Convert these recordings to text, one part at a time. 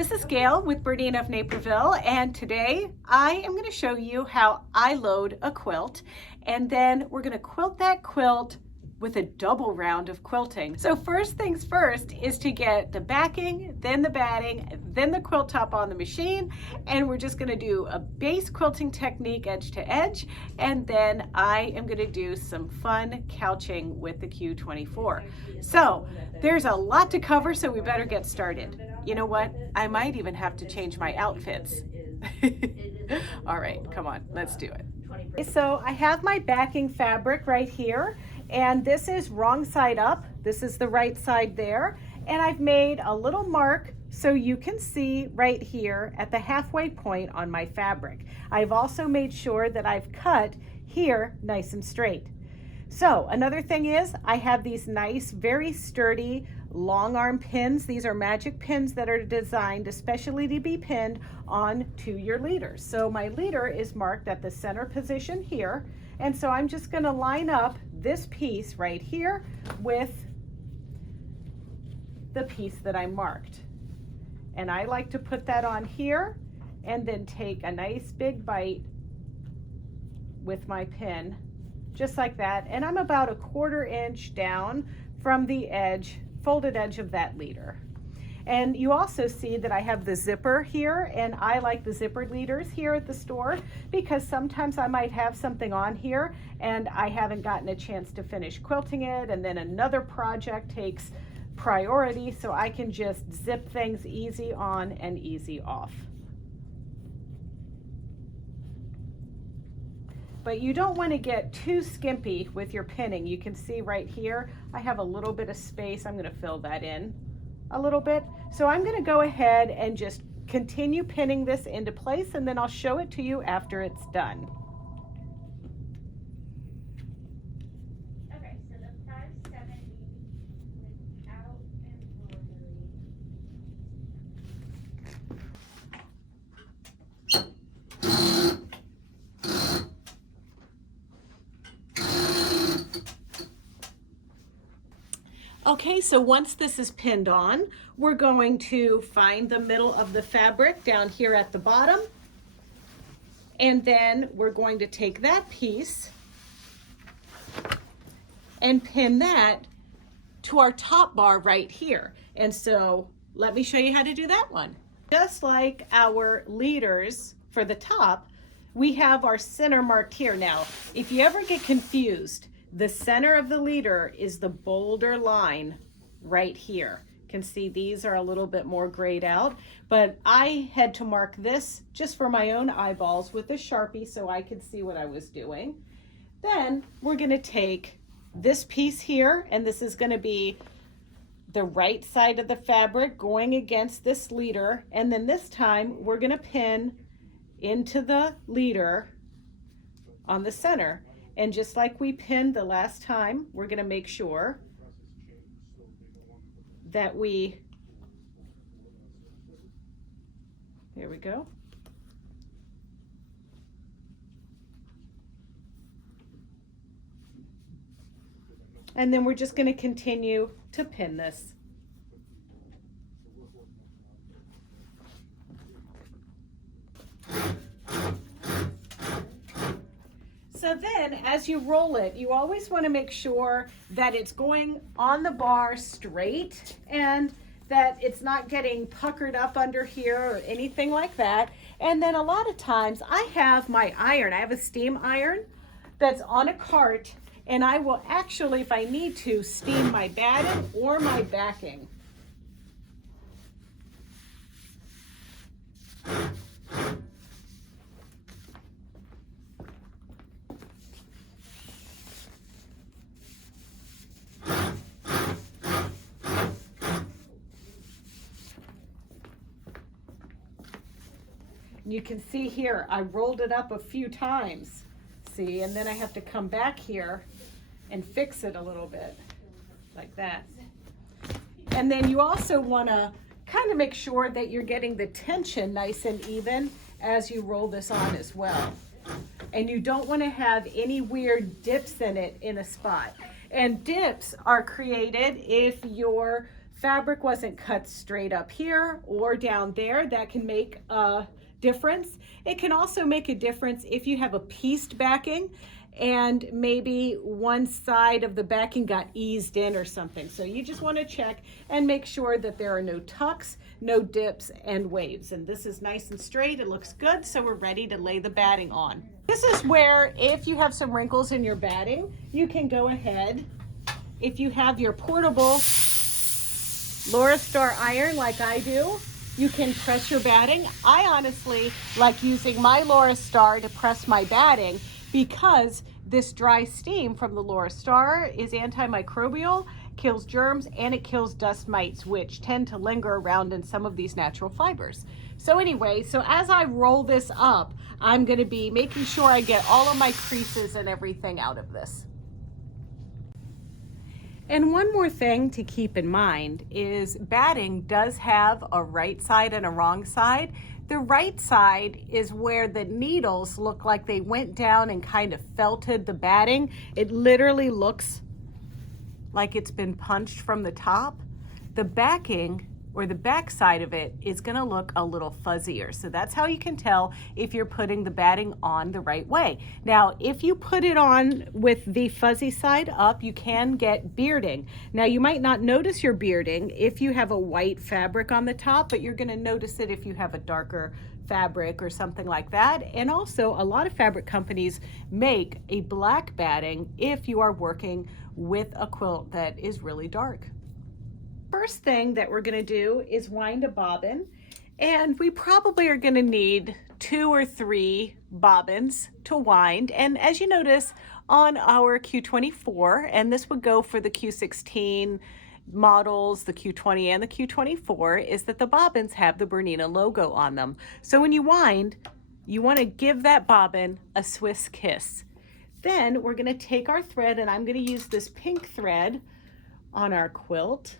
This is Gayle with BERNINA of Naperville, and today I am going to show you how I load a quilt, and then we're going to quilt that quilt with a double round of quilting. So first things first is to get the backing, then the batting, then the quilt top on the machine, and we're just going to do a base quilting technique edge to edge, and then I am going to do some fun couching with the Q24. So there's a lot to cover, so we better get started. You know what? I might even have to change my outfits. All right, come on, let's do it. So I have my backing fabric right here, and this is wrong side up. This is the right side there. And I've made a little mark so you can see right here at the halfway point on my fabric. I've also made sure that I've cut here nice and straight. So another thing is I have these nice, very sturdy long arm pins. These are magic pins that are designed especially to be pinned onto your leaders. So my leader is marked at the center position here. And so I'm just going to line up this piece right here with the piece that I marked. And I like to put that on here and then take a nice big bite with my pin, just like that. And I'm about 1/4 inch down from the edge, folded edge of that leader. And you also see that I have the zipper here, and I like the zippered leaders here at the store because sometimes I might have something on here and I haven't gotten a chance to finish quilting it, and then another project takes priority, so I can just zip things easy on and easy off. But you don't want to get too skimpy with your pinning. You can see right here, I have a little bit of space. I'm going to fill that in a little bit. So I'm going to go ahead and just continue pinning this into place, and then I'll show it to you after it's done. Okay, so the 570 without embroidery. Okay, so once this is pinned on, we're going to find the middle of the fabric down here at the bottom, and then we're going to take that piece and pin that to our top bar right here. And so let me show you how to do that one. Just like our leaders for the top, we have our center marked here. Now, if you ever get confused, the center of the leader is the bolder line right here. You can see these are a little bit more grayed out, but I had to mark this just for my own eyeballs with a Sharpie so I could see what I was doing. Then we're going to take this piece here, and this is going to be the right side of the fabric going against this leader, and then this time we're going to pin into the leader on the center. And just like we pinned the last time, we're going to make sure that there we go. And then we're just going to continue to pin this. So then as you roll it, you always want to make sure that it's going on the bar straight and that it's not getting puckered up under here or anything like that. And then a lot of times I have my iron. I have a steam iron that's on a cart, and I will actually, if I need to, steam my batting or my backing. You can see here, I rolled it up a few times, see, and then I have to come back here and fix it a little bit, like that. And then you also want to kind of make sure that you're getting the tension nice and even as you roll this on as well. And you don't want to have any weird dips in it in a spot. And dips are created if your fabric wasn't cut straight up here or down there, that can make a difference. It can also make a difference if you have a pieced backing and maybe one side of the backing got eased in or something. So you just want to check and make sure that there are no tucks, no dips and waves. And this is nice and straight, it looks good, so we're ready to lay the batting on. This is where, if you have some wrinkles in your batting, you can go ahead, if you have your portable Laura Star iron like I do, you can press your batting. I honestly like using my Laura Star to press my batting because this dry steam from the Laura Star is antimicrobial, kills germs, and it kills dust mites, which tend to linger around in some of these natural fibers. So anyway, so as I roll this up, I'm going to be making sure I get all of my creases and everything out of this. And one more thing to keep in mind is batting does have a right side and a wrong side. The right side is where the needles look like they went down and kind of felted the batting. It literally looks like it's been punched from the top. The backing, or the back side of it, is gonna look a little fuzzier. So that's how you can tell if you're putting the batting on the right way. Now, if you put it on with the fuzzy side up, you can get bearding. Now, you might not notice your bearding if you have a white fabric on the top, but you're gonna notice it if you have a darker fabric or something like that. And also, a lot of fabric companies make a black batting if you are working with a quilt that is really dark. First thing that we're going to do is wind a bobbin, and we probably are going to need 2 or 3 bobbins to wind. And as you notice on our Q24, and this would go for the Q16 models, the Q20 and the Q24, is that the bobbins have the Bernina logo on them. So when you wind, you want to give that bobbin a Swiss kiss. Then we're going to take our thread, and I'm going to use this pink thread on our quilt.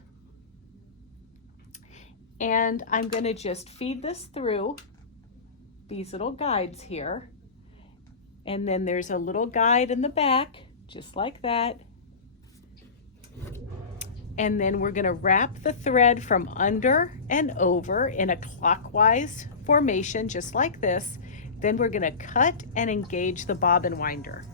And I'm going to just feed this through these little guides here. And then there's a little guide in the back, just like that. And then we're going to wrap the thread from under and over in a clockwise formation, just like this. Then we're going to cut and engage the bobbin winder.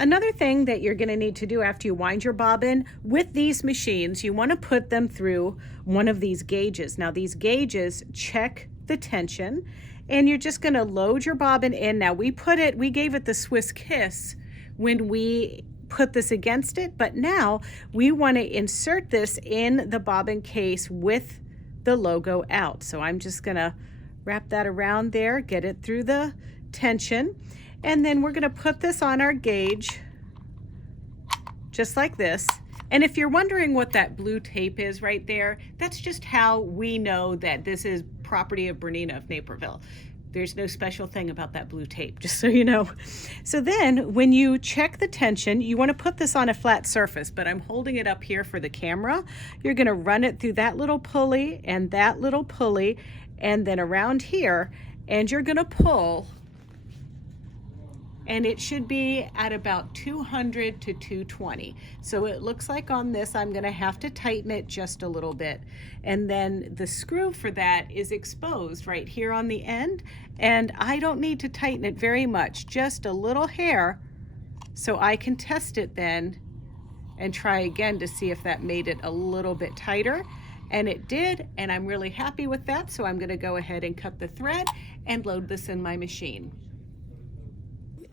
Another thing that you're going to need to do after you wind your bobbin with these machines, you want to put them through one of these gauges. Now, these gauges check the tension, and you're just going to load your bobbin in. Now, we gave it the Swiss kiss when we put this against it, but now we want to insert this in the bobbin case with the logo out. So I'm just going to wrap that around there, get it through the tension. And then we're going to put this on our gauge, just like this. And if you're wondering what that blue tape is right there, that's just how we know that this is property of BERNINA of Naperville. There's no special thing about that blue tape, just so you know. So then when you check the tension, you want to put this on a flat surface, but I'm holding it up here for the camera. You're going to run it through that little pulley and that little pulley, and then around here, and you're going to pull. And it should be at about 200 to 220. So it looks like on this, I'm gonna have to tighten it just a little bit. And then the screw for that is exposed right here on the end. And I don't need to tighten it very much, just a little hair, so I can test it then and try again to see if that made it a little bit tighter. And it did, and I'm really happy with that. So I'm gonna go ahead and cut the thread and load this in my machine.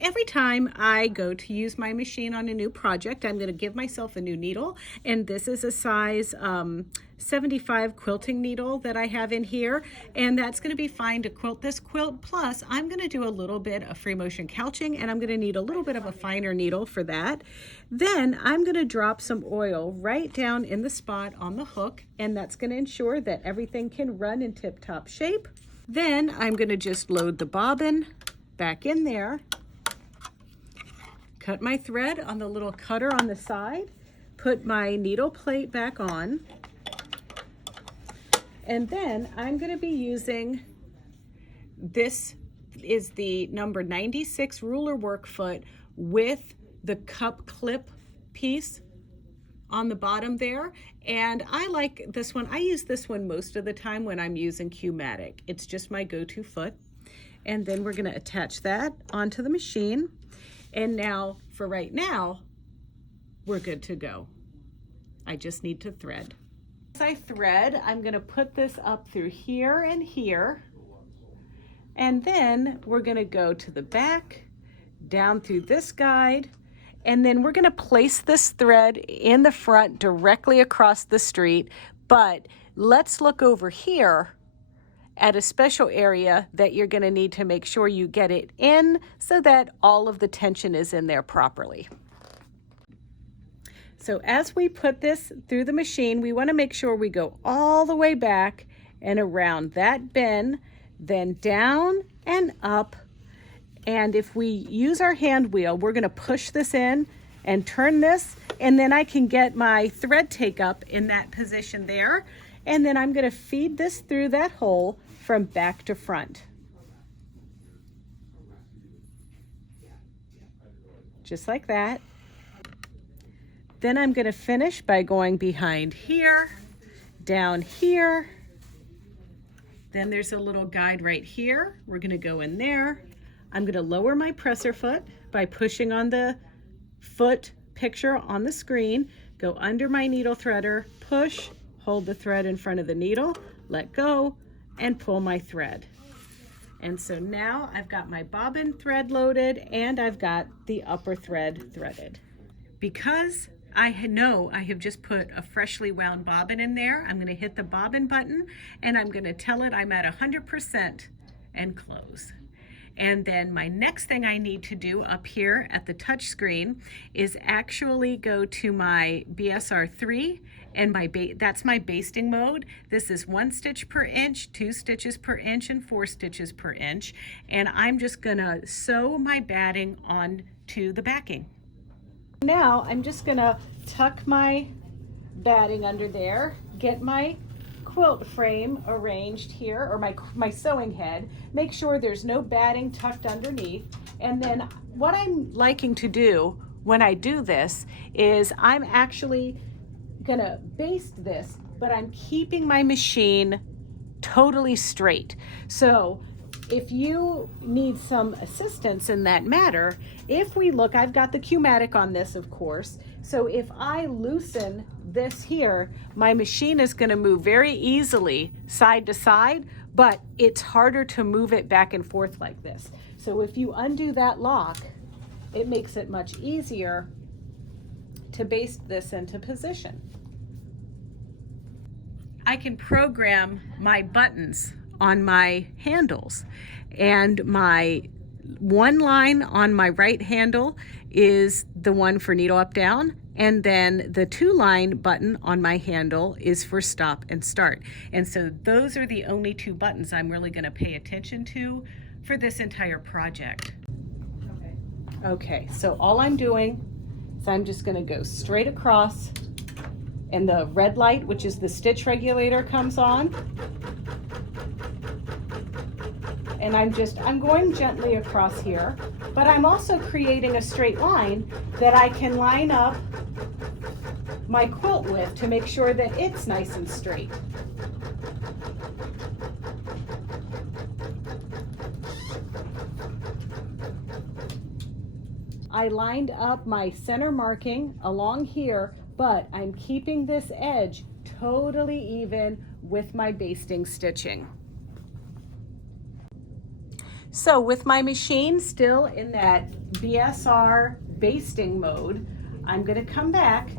Every time I go to use my machine on a new project, I'm going to give myself a new needle, and this is a size 75 quilting needle that I have in here, and that's going to be fine to quilt this quilt. Plus, I'm going to do a little bit of free motion couching, and I'm going to need a little bit of a finer needle for that. Then I'm going to drop some oil right down in the spot on the hook, and that's going to ensure that everything can run in tip-top shape. Then I'm going to just load the bobbin back in there. Cut my thread on the little cutter on the side, put my needle plate back on, and then I'm going to be using, this is the number 96 ruler work foot with the cup clip piece on the bottom there. And I like this one. I use this one most of the time when I'm using Q-matic. It's just my go-to foot. And then we're going to attach that onto the machine. And now, for right now, we're good to go. I just need to thread. As I thread, I'm going to put this up through here and here. And then we're going to go to the back, down through this guide, and then we're going to place this thread in the front directly across the street. But let's look over here at a special area that you're going to need to make sure you get it in so that all of the tension is in there properly. So as we put this through the machine, we want to make sure we go all the way back and around that bend, then down and up. And if we use our hand wheel, we're going to push this in and turn this, and then I can get my thread take up in that position there. And then I'm going to feed this through that hole from back to front. Just like that. Then I'm going to finish by going behind here, down here. Then there's a little guide right here. We're going to go in there. I'm going to lower my presser foot by pushing on the foot picture on the screen, go under my needle threader, push, hold the thread in front of the needle, let go, and pull my thread. And so now I've got my bobbin thread loaded and I've got the upper thread threaded. Because I know I have just put a freshly wound bobbin in there, I'm going to hit the bobbin button and I'm going to tell it I'm at 100% and close. And then my next thing I need to do up here at the touch screen is actually go to my BSR3 and that's my basting mode. This is 1 stitch per inch, 2 stitches per inch, and 4 stitches per inch. And I'm just gonna sew my batting onto the backing. Now I'm just gonna tuck my batting under there, get my quilt frame arranged here, or my sewing head, make sure there's no batting tucked underneath. And then what I'm liking to do when I do this is I'm actually gonna baste this, but I'm keeping my machine totally straight. So if you need some assistance in that matter, if we look, I've got the Q-matic on this, of course. So if I loosen this here, my machine is going to move very easily side to side, but it's harder to move it back and forth like this. So if you undo that lock, it makes it much easier to baste this into position. I can program my buttons on my handles, and my one line on my right handle is the one for needle up down, and then the 2-line button on my handle is for stop and start. And so those are the only 2 buttons I'm really going to pay attention to for this entire project. Okay, so all I'm doing is I'm just going to go straight across, and the red light, which is the stitch regulator, comes on. And I'm going gently across here, but I'm also creating a straight line that I can line up my quilt with to make sure that it's nice and straight. I lined up my center marking along here, but I'm keeping this edge totally even with my basting stitching. So with my machine still in that BSR basting mode, I'm going to come back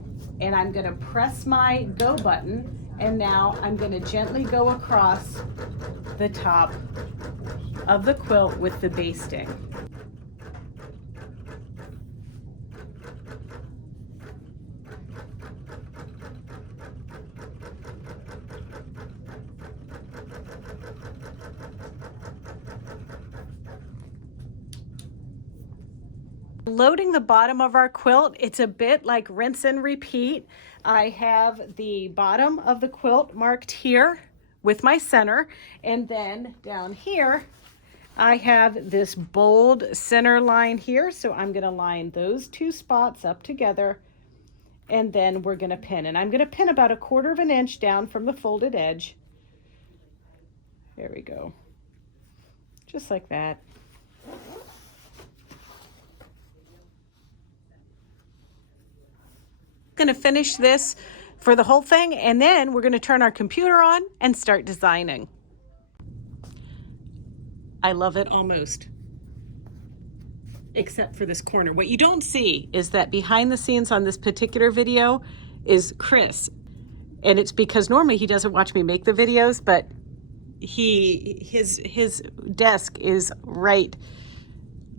and I'm going to press my go button, and now I'm going to gently go across the top of the quilt with the basting. Loading the bottom of our quilt, it's a bit like rinse and repeat. I have the bottom of the quilt marked here with my center, and then down here I have this bold center line here, so I'm going to line those two spots up together, and then we're going to pin. And I'm going to pin about 1/4 of an inch down from the folded edge. There we go. Just like that. Going to finish this for the whole thing, and then we're going to turn our computer on and start designing. I love it almost, except for this corner. What you don't see is that behind the scenes on this particular video is Chris, and it's because normally he doesn't watch me make the videos, but his desk is right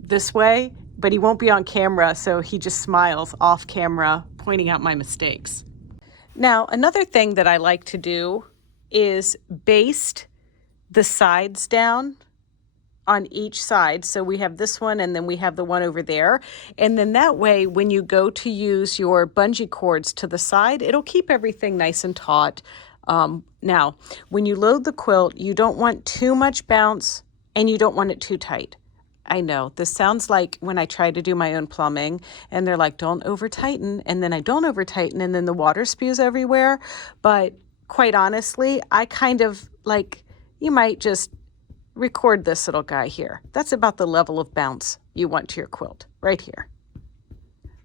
this way, but he won't be on camera, so he just smiles off camera, pointing out my mistakes. Now, another thing that I like to do is baste the sides down on each side. So we have this one, and then we have the one over there. And then that way, when you go to use your bungee cords to the side, it'll keep everything nice and taut. Now, when you load the quilt, you don't want too much bounce, and you don't want it too tight. I know this sounds like when I try to do my own plumbing and they're like, don't over tighten. And then I don't over tighten, and then the water spews everywhere. But quite honestly, I kind of like, you might just record this little guy here. That's about the level of bounce you want to your quilt, right here.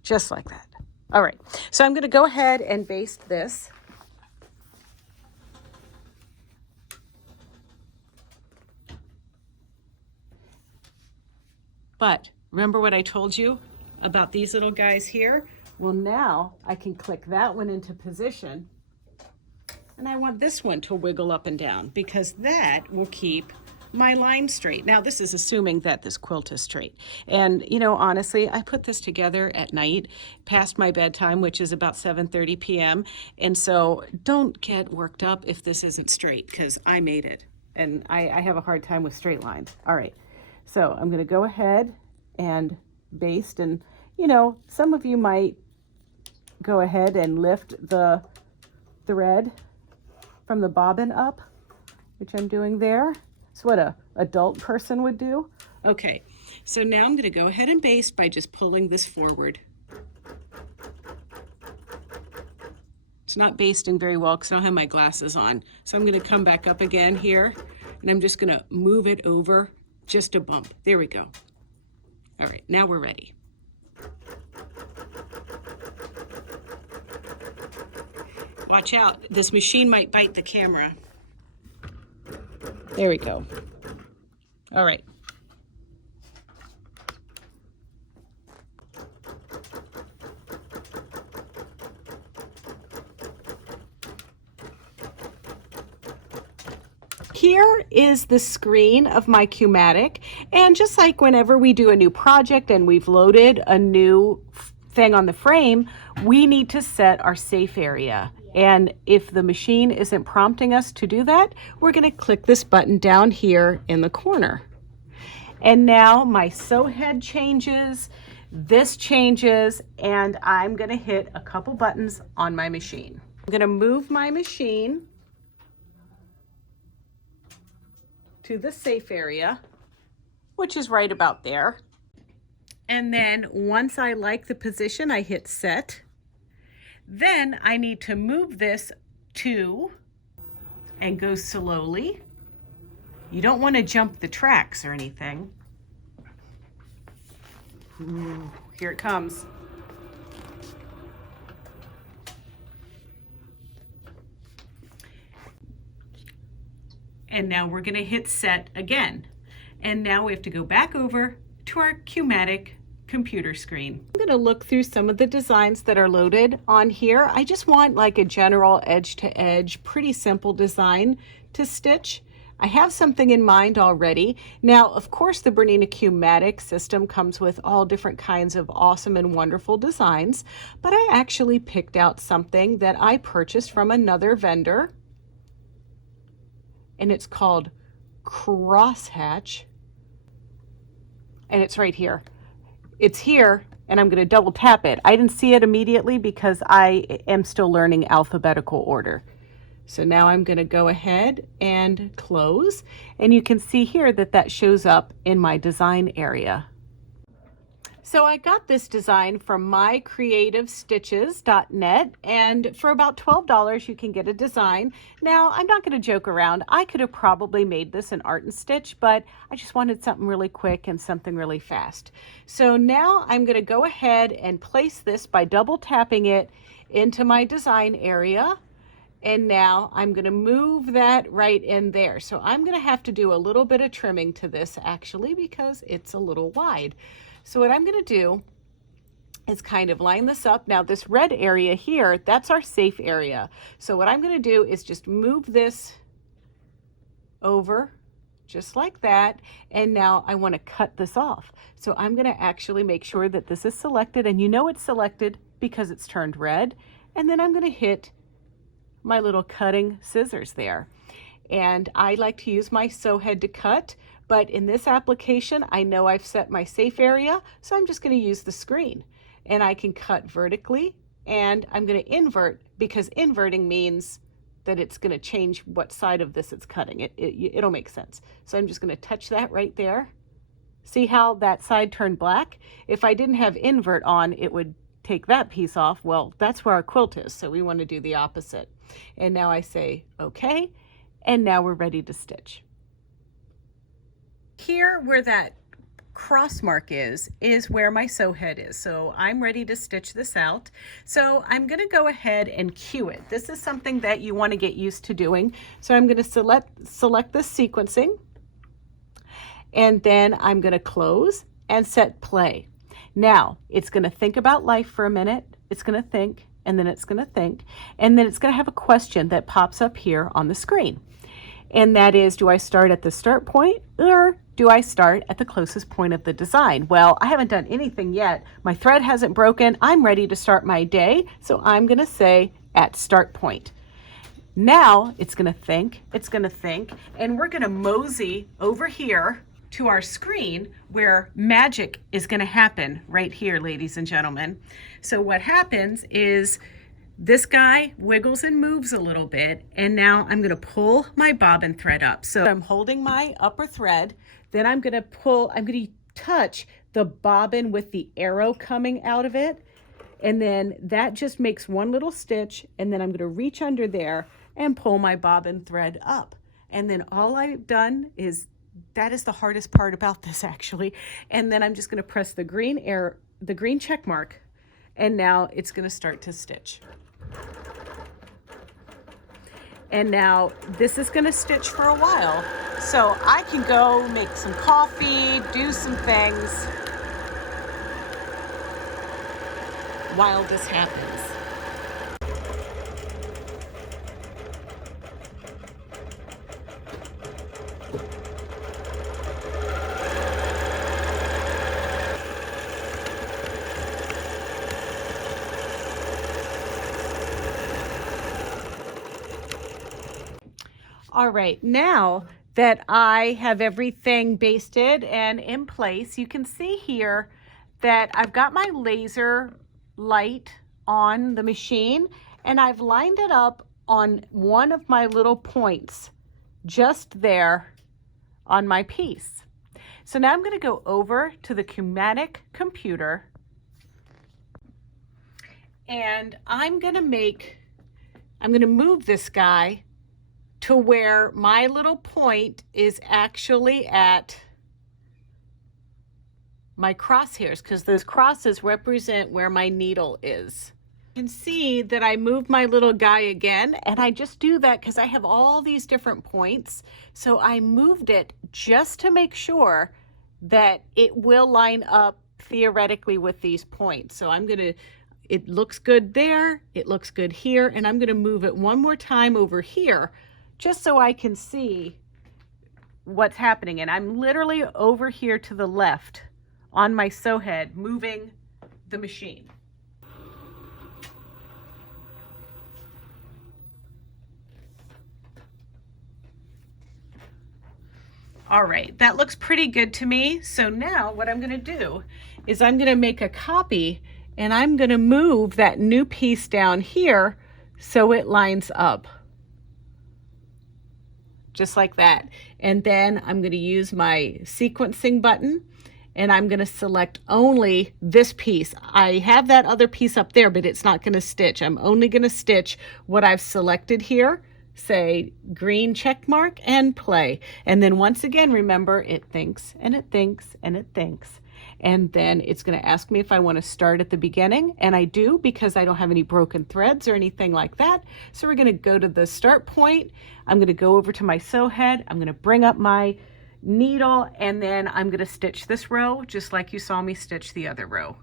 Just like that. All right, so I'm going to go ahead and baste this. But remember what I told you about these little guys here? Well, now I can click that one into position, and I want this one to wiggle up and down because that will keep my line straight. Now, this is assuming that this quilt is straight. And, you know, honestly, I put this together at night past my bedtime, which is about 7:30 p.m. And so don't get worked up if this isn't straight, because I made it. And I have a hard time with straight lines. All right, so I'm going to go ahead and baste. And, you know, some of you might go ahead and lift the thread from the bobbin up, which I'm doing there. It's what a adult person would do. Okay, so now I'm going to go ahead and baste by just pulling this forward. It's not basting very well because I don't have my glasses on. So I'm going to come back up again here, and I'm just going to move it over just a bump. There we go. All right, now we're ready. Watch out, this machine might bite the camera. There we go. All right. Here is the screen of my Q-matic, and just like whenever we do a new project and we've loaded a new thing on the frame, we need to set our safe area. And if the machine isn't prompting us to do that, we're going to click this button down here in the corner. And now my sew head changes, this changes, and I'm going to hit a couple buttons on my machine. I'm going to move my machine to the safe area, which is right about there. And then once I like the position, I hit set. Then I need to move this to and go slowly. You don't want to jump the tracks or anything. Ooh, here it comes. And now we're going to hit set again. And now we have to go back over to our Q-matic computer screen. I'm going to look through some of the designs that are loaded on here. I just want like a general edge to edge, pretty simple design to stitch. I have something in mind already. Now, of course, the BERNINA Q-matic system comes with all different kinds of awesome and wonderful designs, but I actually picked out something that I purchased from another vendor, and it's called Crosshatch, and it's right here. It's here, and I'm going to double tap it. I didn't see it immediately because I am still learning alphabetical order. So now I'm going to go ahead and close, and you can see here that that shows up in my design area. So I got this design from mycreativestitches.net, and for about $12 you can get a design. Now, I'm not going to joke around. I could have probably made this in Art and Stitch, but I just wanted something really quick and something really fast. So now I'm going to go ahead and place this by double tapping it into my design area. And now I'm going to move that right in there. So I'm going to have to do a little bit of trimming to this actually, because it's a little wide. So what I'm going to do is kind of line this up. Now this red area here, that's our safe area. So what I'm going to do is just move this over just like that. And now I want to cut this off. So I'm going to actually make sure that this is selected, and you know it's selected because it's turned red. And then I'm going to hit my little cutting scissors there. And I like to use my sew head to cut, but in this application, I know I've set my safe area, so I'm just going to use the screen. And I can cut vertically, and I'm going to invert, because inverting means that it's going to change what side of this it's cutting. It'll make sense. So I'm just going to touch that right there. See how that side turned black? If I didn't have invert on, it would take that piece off. Well, that's where our quilt is, so we want to do the opposite. And now I say okay, and now we're ready to stitch. Here where that cross mark is where my sew head is. So I'm ready to stitch this out. So I'm going to go ahead and cue it. This is something that you want to get used to doing. So I'm going to select this sequencing, and then I'm going to close and set play. Now it's going to think about life for a minute. It's going to think, and then it's going to think, and then it's going to have a question that pops up here on the screen. And that is, do I start at the start point, or do I start at the closest point of the design? Well, I haven't done anything yet. My thread hasn't broken. I'm ready to start my day. So I'm going to say at start point. Now it's going to think, and we're going to mosey over here to our screen where magic is going to happen right here, ladies and gentlemen. So what happens is this guy wiggles and moves a little bit, and now I'm going to pull my bobbin thread up. So I'm holding my upper thread, then I'm going to touch the bobbin with the arrow coming out of it, and then that just makes one little stitch, and then I'm going to reach under there and pull my bobbin thread up. And then all I've done is, that is the hardest part about this actually, and then I'm just going to press the green check mark, and now it's going to start to stitch. And now this is going to stitch for a while, so I can go make some coffee, do some things while this happens. All right, now that I have everything basted and in place, you can see here that I've got my laser light on the machine, and I've lined it up on one of my little points just there on my piece. So now I'm going to go over to the Q-matic computer, and I'm going to move this guy to where my little point is actually at my crosshairs, because those crosses represent where my needle is. You can see that I moved my little guy again, and I just do that because I have all these different points. So I moved it just to make sure that it will line up theoretically with these points. So it looks good there, it looks good here, and I'm gonna move it one more time over here just so I can see what's happening. And I'm literally over here to the left on my sew head moving the machine. All right, that looks pretty good to me. So now what I'm gonna do is I'm gonna make a copy, and I'm gonna move that new piece down here so it lines up. just like that. And then I'm going to use my sequencing button, and I'm going to select only this piece. I have that other piece up there, but it's not going to stitch. I'm only going to stitch what I've selected here, say green check mark, and play. And then once again, remember, it thinks and it thinks and it thinks. And then it's going to ask me if I want to start at the beginning, and I do, because I don't have any broken threads or anything like that. So we're going to go to the start point. I'm going to go over to my sew head. I'm going to bring up my needle, and then I'm going to stitch this row just like you saw me stitch the other row.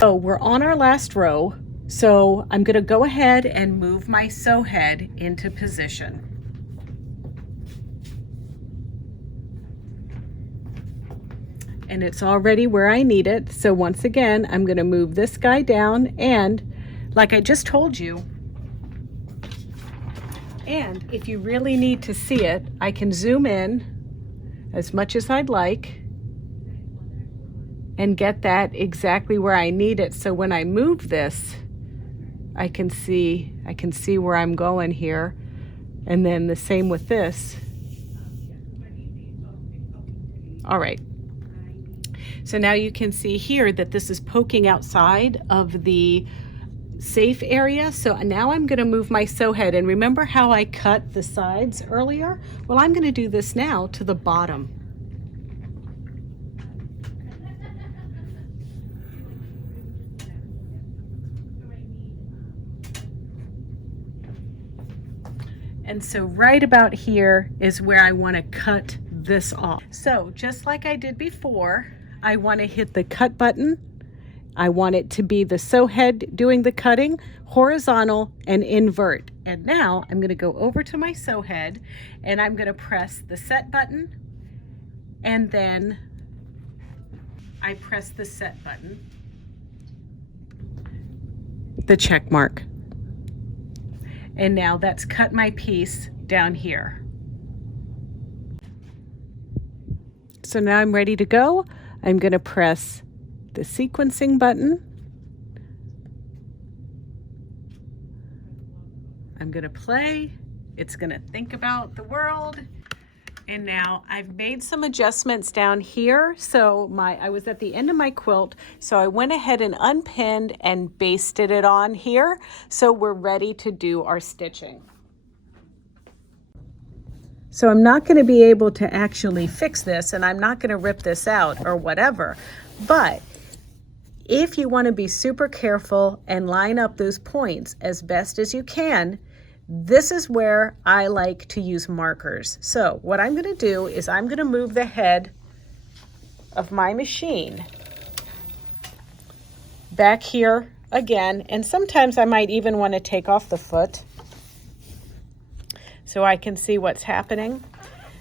So we're on our last row, so I'm going to go ahead and move my sew head into position. And it's already where I need it. So once again, I'm going to move this guy down, and like I just told you, and if you really need to see it, I can zoom in as much as I'd like and get that exactly where I need it. So when I move this, I can see where I'm going here. And then the same with this. All right. So now you can see here that this is poking outside of the safe area. So now I'm going to move my sew head. And remember how I cut the sides earlier? Well, I'm going to do this now to the bottom. And so right about here is where I want to cut this off. So just like I did before, I want to hit the cut button. I want it to be the sew head doing the cutting, horizontal and invert. And now I'm going to go over to my sew head, and I'm going to press the set button, and then I press the set button, the check mark. And now that's cut my piece down here. So now I'm ready to go. I'm going to press the sequencing button. I'm going to play. It's going to think about the world. And now I've made some adjustments down here. So I was at the end of my quilt, so I went ahead and unpinned and basted it on here. So we're ready to do our stitching. So I'm not going to be able to actually fix this, and I'm not going to rip this out or whatever. But if you want to be super careful and line up those points as best as you can, this is where I like to use markers. So what I'm going to do is I'm going to move the head of my machine back here again, and sometimes I might even want to take off the foot so I can see what's happening.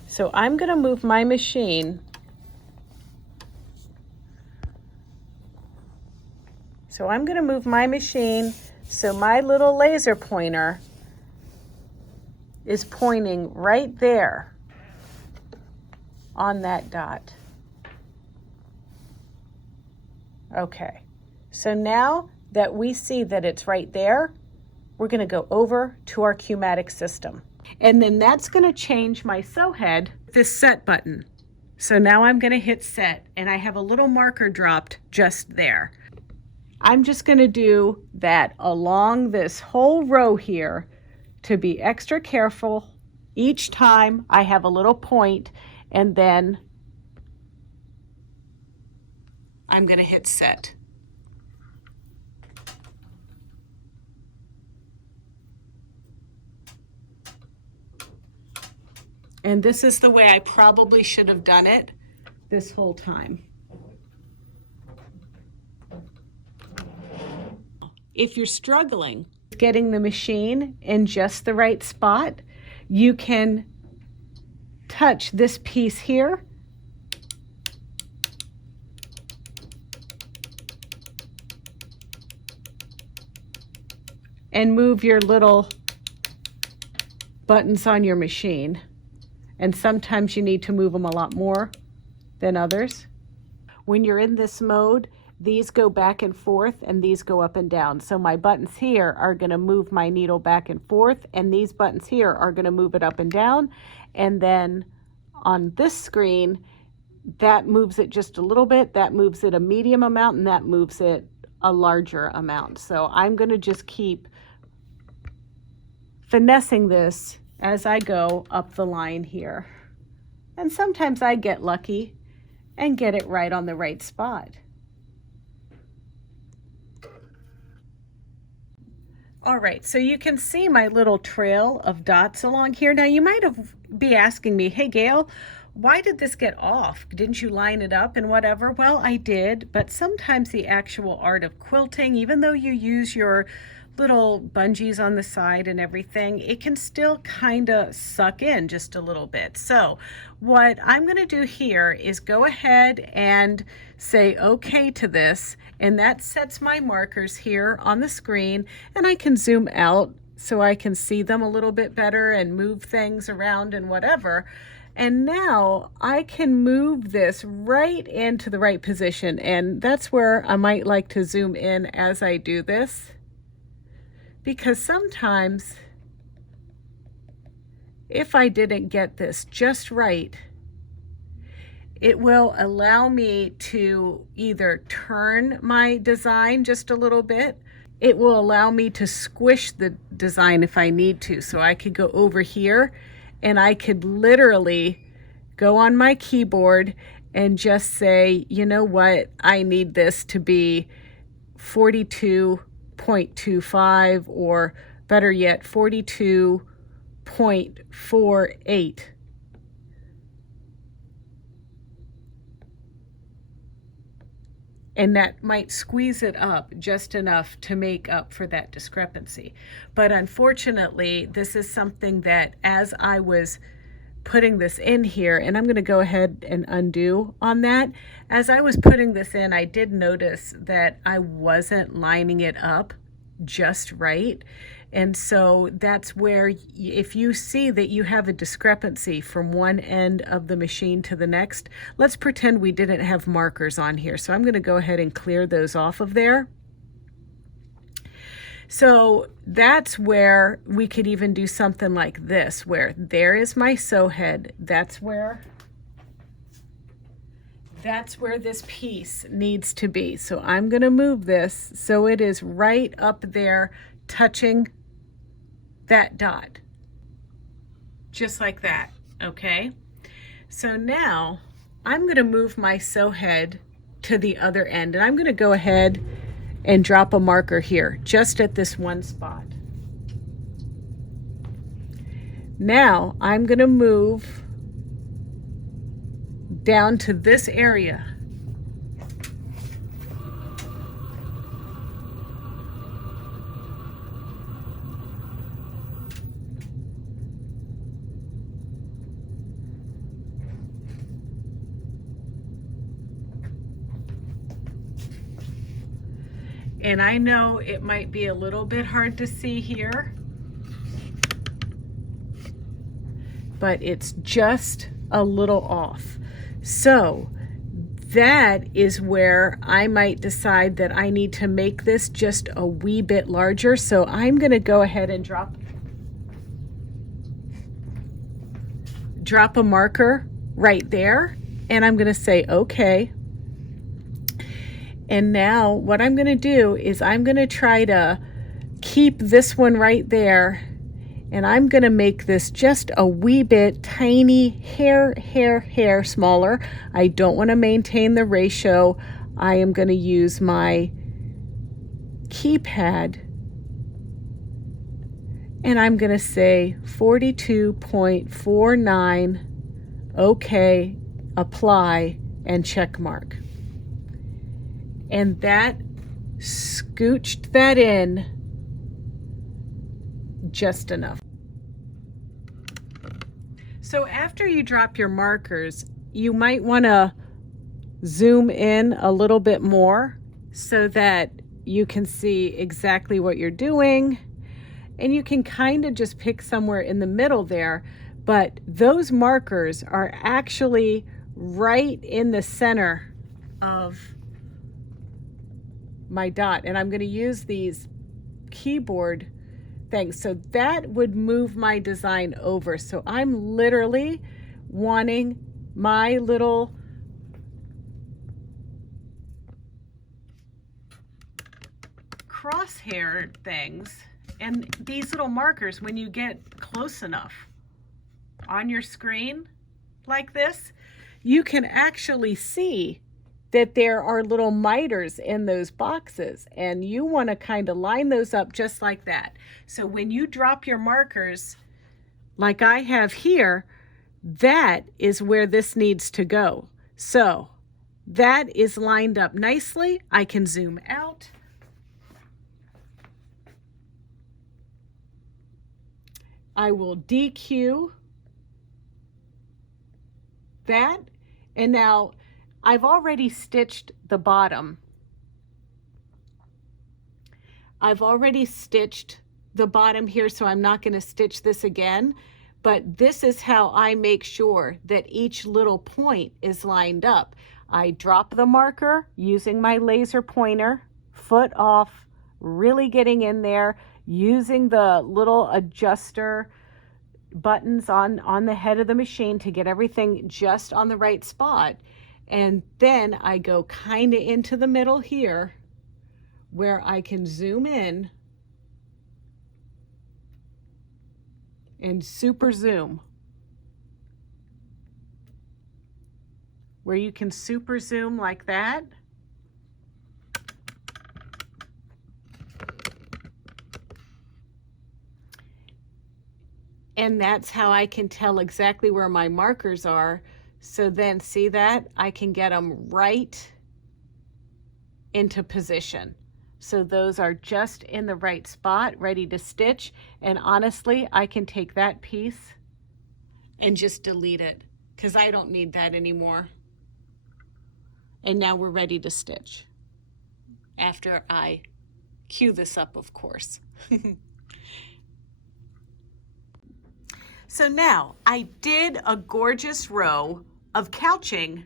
So I'm going to move my machine so my little laser pointer is pointing right there on that dot. Okay, so now that we see that it's right there, we're going to go over to our Q-matic system. And then that's going to change my sew head, this set button. So now I'm going to hit set, and I have a little marker dropped just there. I'm just going to do that along this whole row here to be extra careful. Each time I have a little point, and then I'm going to hit set. And this is the way I probably should have done it this whole time. If you're struggling with getting the machine in just the right spot, you can touch this piece here and move your little buttons on your machine. And sometimes you need to move them a lot more than others. When you're in this mode, these go back and forth and these go up and down. So my buttons here are going to move my needle back and forth, and these buttons here are going to move it up and down. And then on this screen, that moves it just a little bit, that moves it a medium amount, and that moves it a larger amount. So I'm going to just keep finessing this as I go up the line here. And sometimes I get lucky and get it right on the right spot. All right, so you can see my little trail of dots along here. Now you might be asking me, hey Gayle, why did this get off? Didn't you line it up and whatever? Well, I did, but sometimes the actual art of quilting, even though you use your little bungees on the side and everything, it can still kind of suck in just a little bit. So what I'm going to do here is go ahead and say okay to this, and that sets my markers here on the screen, and I can zoom out so I can see them a little bit better and move things around and whatever. And now I can move this right into the right position, and that's where I might like to zoom in as I do this, because sometimes if I didn't get this just right, it will allow me to either turn my design just a little bit. It will allow me to squish the design if I need to. So I could go over here and I could literally go on my keyboard and just say, you know what, I need this to be 42.25, or better yet, 42.48. And that might squeeze it up just enough to make up for that discrepancy. But unfortunately, this is something that as I was putting this in here, and I'm going to go ahead and undo on that. As I was putting this in, I did notice that I wasn't lining it up just right. And so that's where, if you see that you have a discrepancy from one end of the machine to the next, let's pretend we didn't have markers on here. So I'm going to go ahead and clear those off of there. So that's where we could even do something like this, where there is my sew head. That's where this piece needs to be. So I'm going to move this so it is right up there touching that dot, just like that. Okay, so now I'm going to move my sew head to the other end, and I'm going to go ahead and drop a marker here just at this one spot. Now I'm going to move down to this area. And I know it might be a little bit hard to see here, but it's just a little off. So that is where I might decide that I need to make this just a wee bit larger. So I'm going to go ahead and drop a marker right there, and I'm going to say okay. And now what I'm going to do is I'm going to try to keep this one right there, and I'm going to make this just a wee bit tiny hair smaller. I don't want to maintain the ratio. I am going to use my keypad and I'm going to say 42.49, okay, apply, and check mark. And that scooched that in just enough. So after you drop your markers, you might want to zoom in a little bit more so that you can see exactly what you're doing. And you can kind of just pick somewhere in the middle there, but those markers are actually right in the center of my dot. And I'm going to use these keyboard things. So that would move my design over. So I'm literally wanting my little crosshair things and these little markers, when you get close enough on your screen like this, you can actually see that there are little miters in those boxes, and you want to kind of line those up just like that. So when you drop your markers like I have here, that is where this needs to go. So that is lined up nicely. I can zoom out. I will DQ that, and now I've already stitched the bottom. I've already stitched the bottom here, so I'm not going to stitch this again, but this is how I make sure that each little point is lined up. I drop the marker using my laser pointer, foot off, really getting in there, using the little adjuster buttons on the head of the machine to get everything just on the right spot. And then I go kind of into the middle here where I can zoom in and super zoom. Where you can super zoom like that. And that's how I can tell exactly where my markers are. So then see that? I can get them right into position. So those are just in the right spot, ready to stitch. And honestly, I can take that piece and just delete it because I don't need that anymore. And now we're ready to stitch. After I cue this up, of course. So now I did a gorgeous row of couching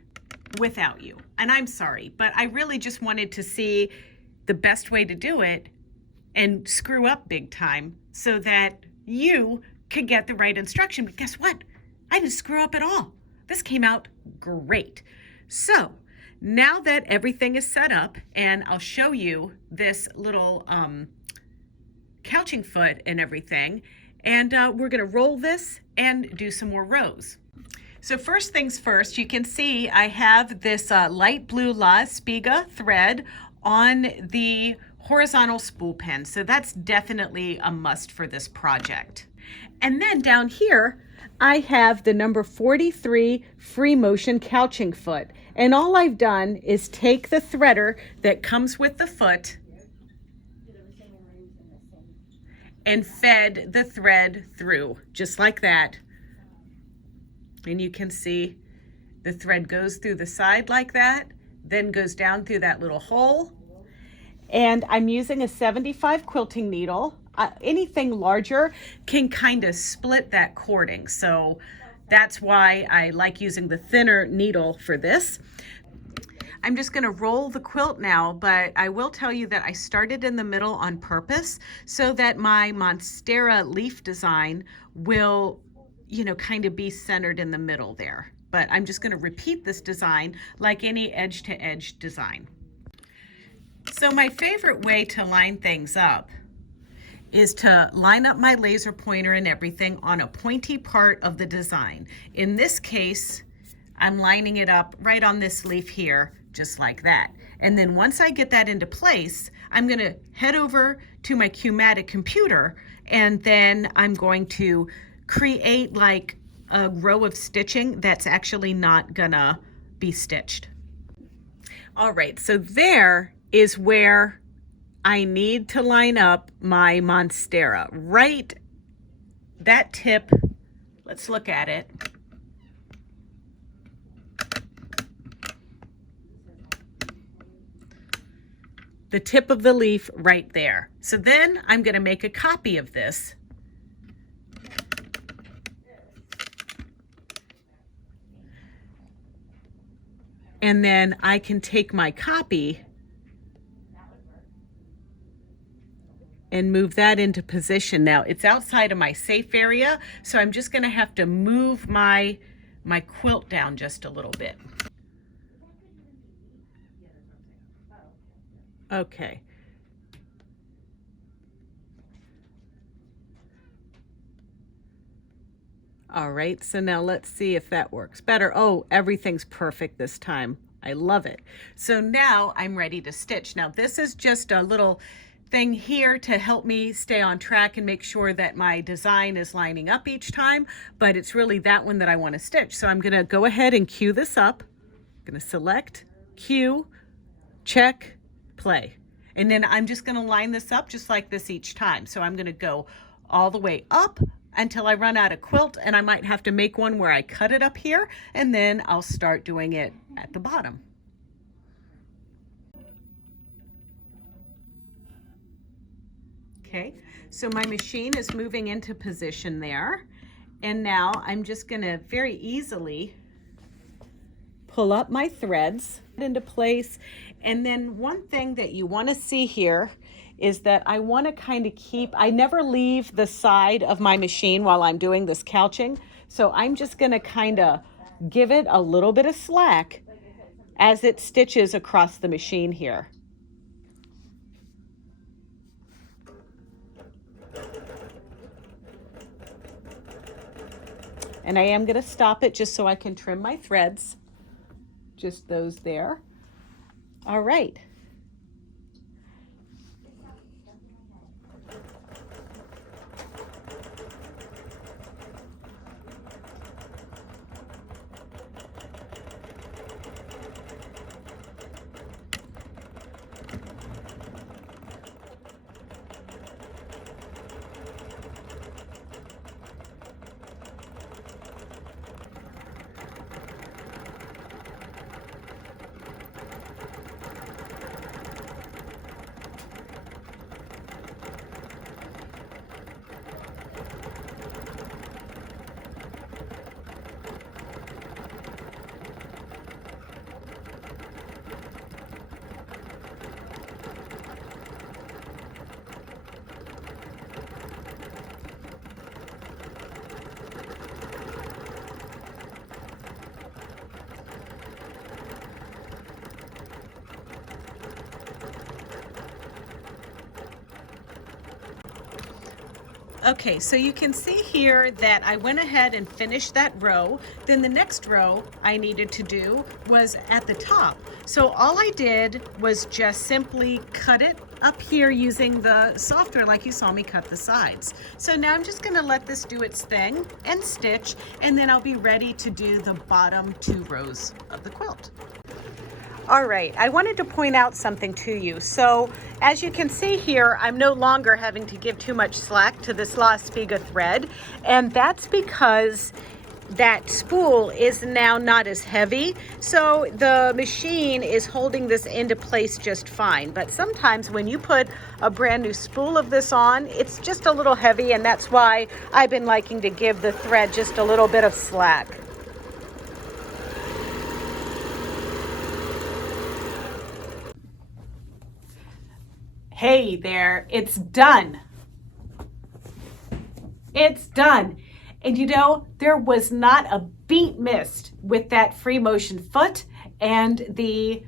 without you. And I'm sorry, but I really just wanted to see the best way to do it and screw up big time so that you could get the right instruction. But guess what? I didn't screw up at all. This came out great. So now that everything is set up, and I'll show you this little couching foot and everything, and we're gonna roll this and do some more rows. So first things first, you can see I have this light blue LaEspiga thread on the horizontal spool pen. So that's definitely a must for this project. And then down here, I have the number 43 free motion couching foot. And all I've done is take the threader that comes with the foot and fed the thread through, just like that. And you can see the thread goes through the side like that, then goes down through that little hole. And I'm using a 75 quilting needle. Anything larger can kind of split that cording. So that's why I like using the thinner needle for this. I'm just gonna roll the quilt now, but I will tell you that I started in the middle on purpose so that my Monstera leaf design will, kind of be centered in the middle there. But I'm just gonna repeat this design like any edge to edge design. So my favorite way to line things up is to line up my laser pointer and everything on a pointy part of the design. In this case, I'm lining it up right on this leaf here, just like that. And then once I get that into place, I'm gonna head over to my Q-matic computer, and then I'm going to create like a row of stitching that's actually not gonna be stitched. All right, so there is where I need to line up my monstera. Right, that tip, let's look at it. The tip of the leaf right there. So then I'm gonna make a copy of this. And then I can take my copy and move that into position. Now it's outside of my safe area, so I'm just gonna have to move my quilt down just a little bit. Okay. All right, so now let's see if that works better. Oh, everything's perfect this time. I love it. So now I'm ready to stitch. Now this is just a little thing here to help me stay on track and make sure that my design is lining up each time, but it's really that one that I want to stitch. So I'm gonna go ahead and cue this up. I'm gonna select, cue, check, play. And then I'm just gonna line this up just like this each time. So I'm gonna go all the way up until I run out of quilt, and I might have to make one where I cut it up here, and then I'll start doing it at the bottom. Okay, so my machine is moving into position there, and now I'm just gonna very easily pull up my threads into place. And then one thing that you want to see here is that I want to kind of keep, I never leave the side of my machine while I'm doing this couching. So I'm just going to kind of give it a little bit of slack as it stitches across the machine here. And I am going to stop it just so I can trim my threads. Just those there. All right. Okay, so you can see here that I went ahead and finished that row. Then the next row I needed to do was at the top. So all I did was just simply cut it up here using the software like you saw me cut the sides. So now I'm just gonna let this do its thing and stitch, and then I'll be ready to do the bottom 2 rows of the quilt. All right, I wanted to point out something to you. So as you can see here, I'm no longer having to give too much slack to this LaEspiga thread, and that's because that spool is now not as heavy, so the machine is holding this into place just fine. But sometimes when you put a brand new spool of this on, it's just a little heavy, and that's why I've been liking to give the thread just a little bit of slack. Hey there, it's done. It's done. And you know, there was not a beat missed with that free motion foot and the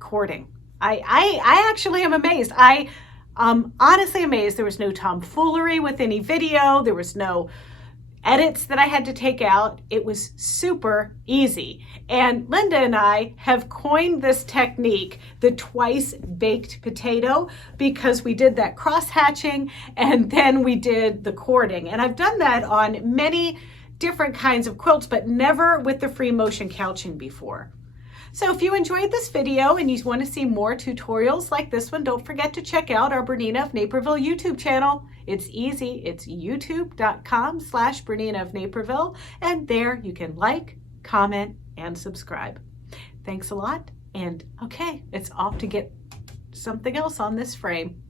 cording. I actually am amazed. I'm honestly amazed. There was no tomfoolery with any video. There was no edits that I had to take out. It was super easy. And Linda and I have coined this technique, the twice baked potato, because we did that cross hatching and then we did the cording. And I've done that on many different kinds of quilts, but never with the free motion couching before. So if you enjoyed this video and you want to see more tutorials like this one, don't forget to check out our BERNINA of Naperville YouTube channel. It's easy. It's youtube.com/BERNINA of Naperville. And there you can like, comment, and subscribe. Thanks a lot. And okay, it's off to get something else on this frame.